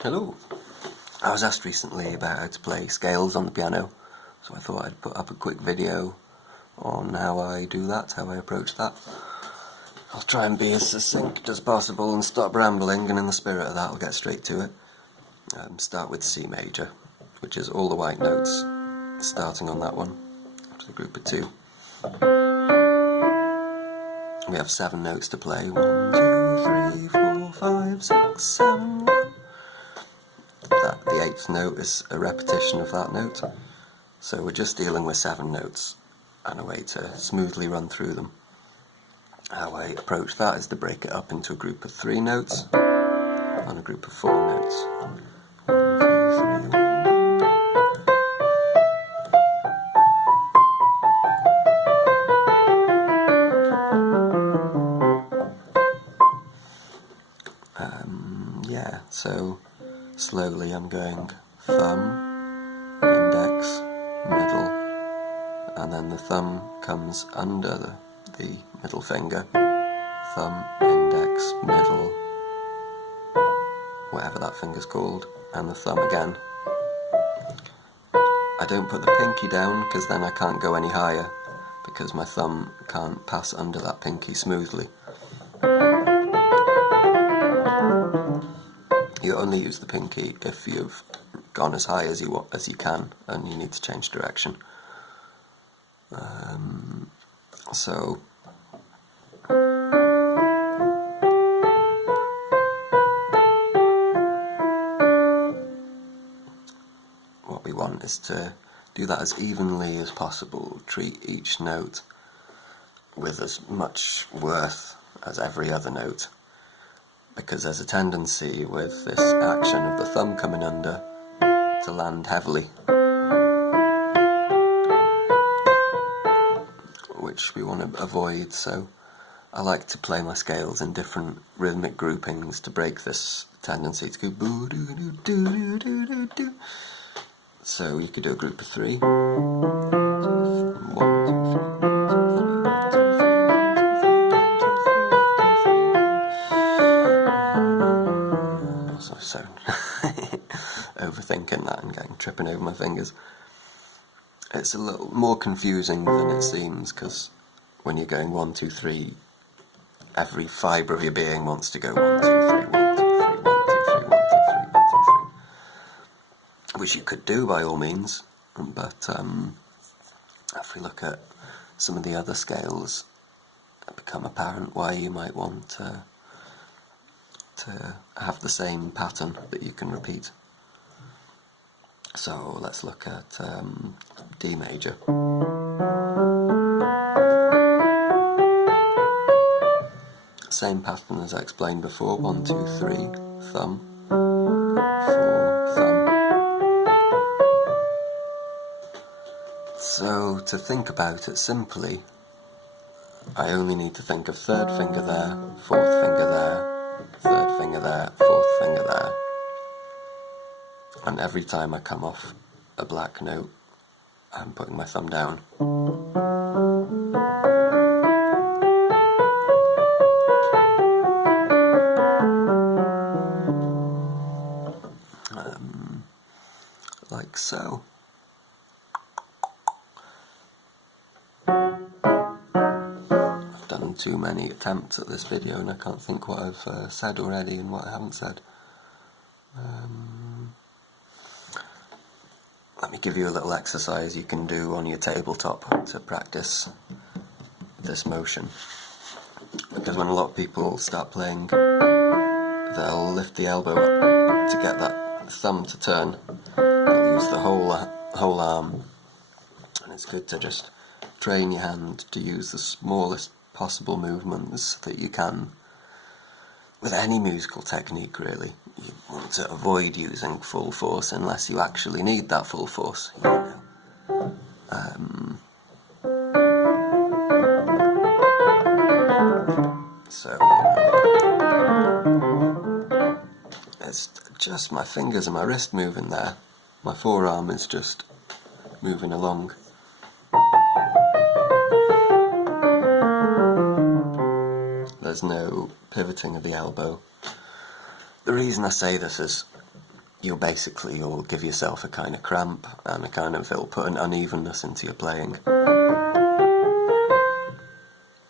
Hello. I was asked recently about how to play scales on the piano, so I thought I'd put up a quick video on how I do that, how I approach that. I'll try and be as succinct as possible and stop rambling, and in the spirit of that I'll get straight to it. Start with C major, which is all the white notes, starting on that one, which is a group of 2. We have 7 notes to play. 1, 2, 3, 4, 5, 6, 7. The 8th note is a repetition of that note, so we're just dealing with 7 notes and a way to smoothly run through them. How I approach that is to break it up into a group of 3 notes and a group of 4 notes. 1, 2, 3, 1. Yeah, so slowly I'm going thumb, index, middle, and then the thumb comes under the middle finger, thumb, index, middle, whatever that finger's called, and the thumb again. I don't put the pinky down because then I can't go any higher, because my thumb can't pass under that pinky smoothly. You only use the pinky if you've gone as high as you can and you need to change direction. So what we want is to do that as evenly as possible. Treat each note with as much worth as every other note, because there's a tendency with this action of the thumb coming under to land heavily, which we want to avoid. So I like to play my scales in different rhythmic groupings to break this tendency to go boo doo doo doo doo doo doo. So you could do a group of 3. 1, 2, 3, 1, 2, 3. So overthinking that and tripping over my fingers. It's a little more confusing than it seems, because when you're going 1, 2, 3, every fibre of your being wants to go 1, 2, 3, 1, 2, 3, 1, 2, 3, 1, 2, 3, 1, 2, 3, which you could do by all means, but if we look at some of the other scales, it becomes apparent why you might want to have the same pattern that you can repeat. So let's look at D major. Same pattern as I explained before. 1, 2, 3, thumb, 4, thumb. So to think about it simply, I only need to think of 3rd finger there, 4th finger there, 3rd finger there, 4th finger there, and every time I come off a black note I'm putting my thumb down. Like so. Done too many attempts at this video and I can't think what I've said already and what I haven't said. Let me give you a little exercise you can do on your tabletop to practice this motion. Because when a lot of people start playing, they'll lift the elbow up to get that thumb to turn. They'll use the whole arm, and it's good to just train your hand to use the smallest possible movements that you can with any musical technique, really. You want to avoid using full force unless you actually need that full force, you know. So it's just my fingers and my wrist moving there. My forearm is just moving along. There's no pivoting of the elbow. The reason I say this is you'll give yourself a kind of cramp, and it'll put an unevenness into your playing,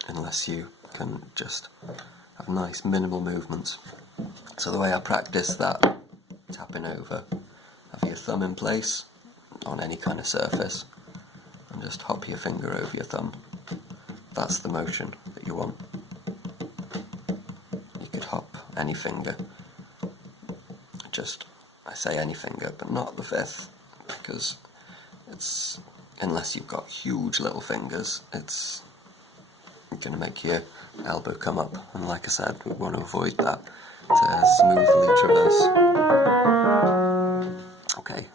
unless you can just have nice minimal movements. So the way I practice that tapping over, have your thumb in place on any kind of surface and just hop your finger over your thumb. That's the motion that you want. You could hop any finger, I say any finger, but not the fifth, because unless you've got huge little fingers, it's going to make your elbow come up, and like I said, we want to avoid that to smoothly traverse. Okay,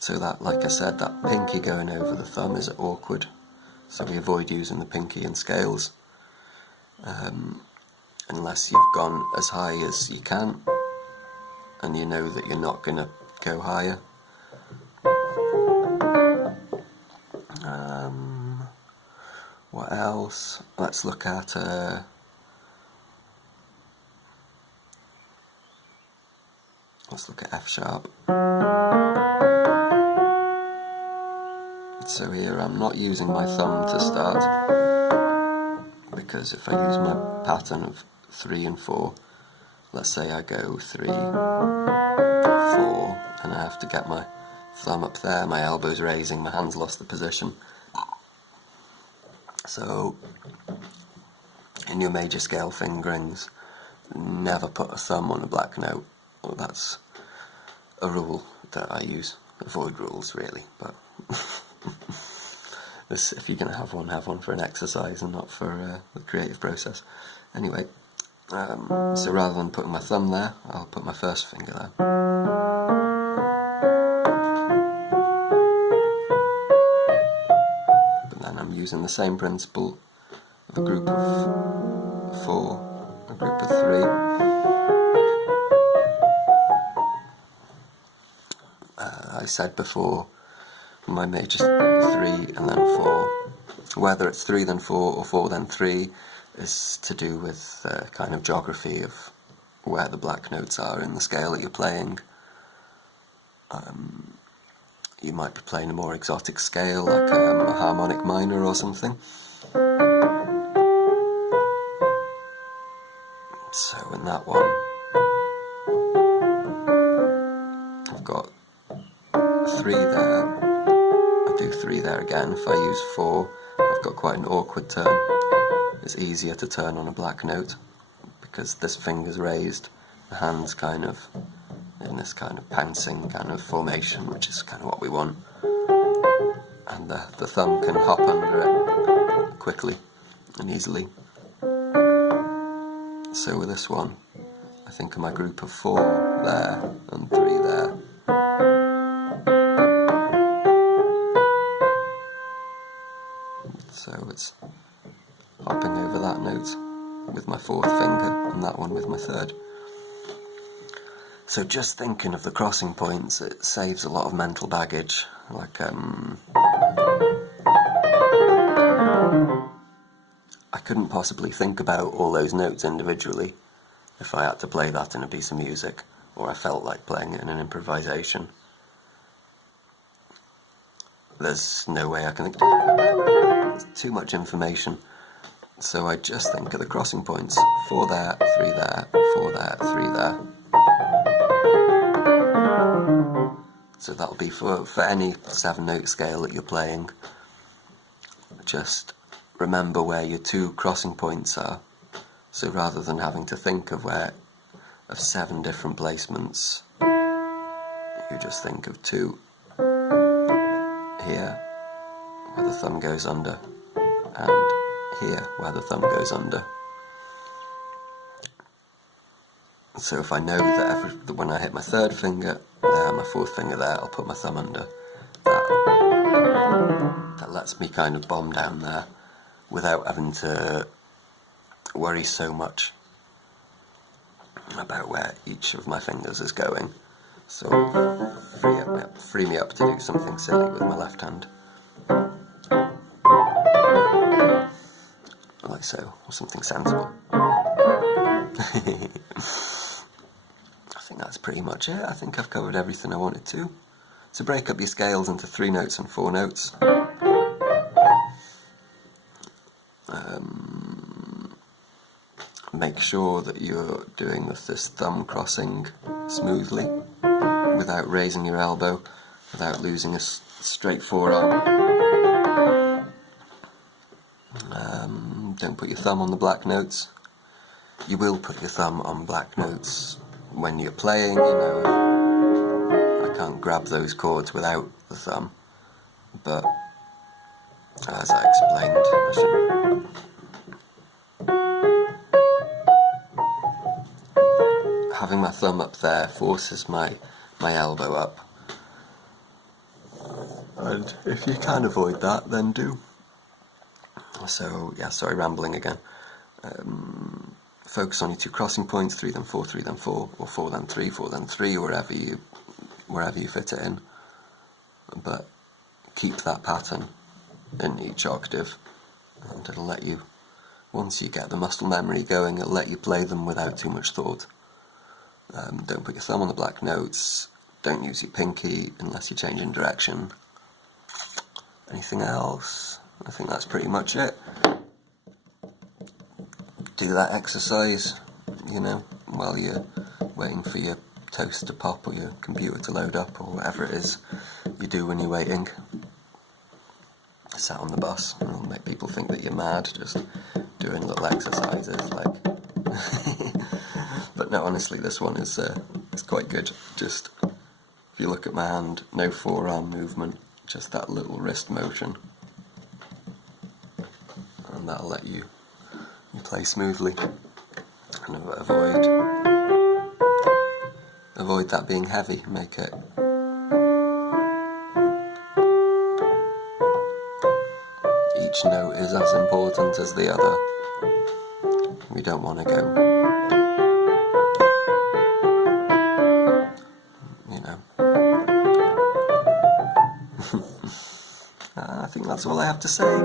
so that, like I said, that pinky going over the thumb is awkward, so we avoid using the pinky in scales, unless you've gone as high as you can, and you know that you're not going to go higher. What else? Let's look at F sharp. So here I'm not using my thumb to start, because if I use my pattern of 3 and 4, let's say I go 3, 4, and I have to get my thumb up there, my elbow's raising, my hand's lost the position. So, in your major scale fingerings, never put a thumb on a black note. Well, that's a rule that I use. Avoid rules, really, but if you're going to have one for an exercise and not for the creative process. Anyway, so rather than putting my thumb there, I'll put my first finger there. Using the same principle of a group of 4, a group of 3. I said before, my major 3 and then 4. Whether it's 3 then 4 or 4 then 3 is to do with kind of geography of where the black notes are in the scale that you're playing. You might be playing a more exotic scale, like a harmonic minor or something. So in that one, I've got 3 there, I do 3 there again. If I use 4, I've got quite an awkward turn. It's easier to turn on a black note, because this finger's raised, the hand's kind of in this kind of pouncing kind of formation, which is kind of what we want, and the thumb can hop under it quickly and easily. So with this one, I think of my group of 4 there and 3 there. So it's hopping over that note with my 4th finger and that one with my 3rd. So just thinking of the crossing points, it saves a lot of mental baggage. Like, I couldn't possibly think about all those notes individually if I had to play that in a piece of music, or I felt like playing it in an improvisation. There's no way I can think. There's too much information. So I just think of the crossing points. 4 there, 3 there, 4 there, 3 there. So that'll be for any 7-note scale that you're playing. Just remember where your 2 crossing points are. So rather than having to think of 7 different placements, you just think of 2 here, where the thumb goes under, and here, where the thumb goes under. So if I know that when I hit my 3rd finger there, my 4th finger there, I'll put my thumb under. That lets me kind of bomb down there without having to worry so much about where each of my fingers is going. So free me up to do something silly with my left hand. Like so, or something sensible. that's pretty much it. I think I've covered everything I wanted to. So break up your scales into 3 notes and 4 notes. Make sure that you're doing this thumb crossing smoothly, without raising your elbow, without losing a straight forearm. Don't put your thumb on the black notes. You will put your thumb on black notes when you're playing, you know. I can't grab those chords without the thumb, but as I explained, having my thumb up there forces my elbow up, and if you can avoid that, then do. So yeah, sorry, rambling again. Focus on your 2 crossing points, 3 then 4, 3 then 4, or 4 then 3, 4 then 3, wherever you fit it in. But keep that pattern in each octave, and it'll let you, once you get the muscle memory going, it'll let you play them without too much thought. Don't put your thumb on the black notes, don't use your pinky unless you're changing direction. Anything else? I think that's pretty much it. Do that exercise, you know, while you're waiting for your toast to pop or your computer to load up or whatever it is you do when you're waiting. Sat on the bus, it'll make people think that you're mad, just doing little exercises like. But no, honestly, this one is quite good. Just, if you look at my hand, no forearm movement, just that little wrist motion, and that'll let you play smoothly and avoid that being heavy. Make it each note is as important as the other. We don't want to go, you know. I think that's all I have to say.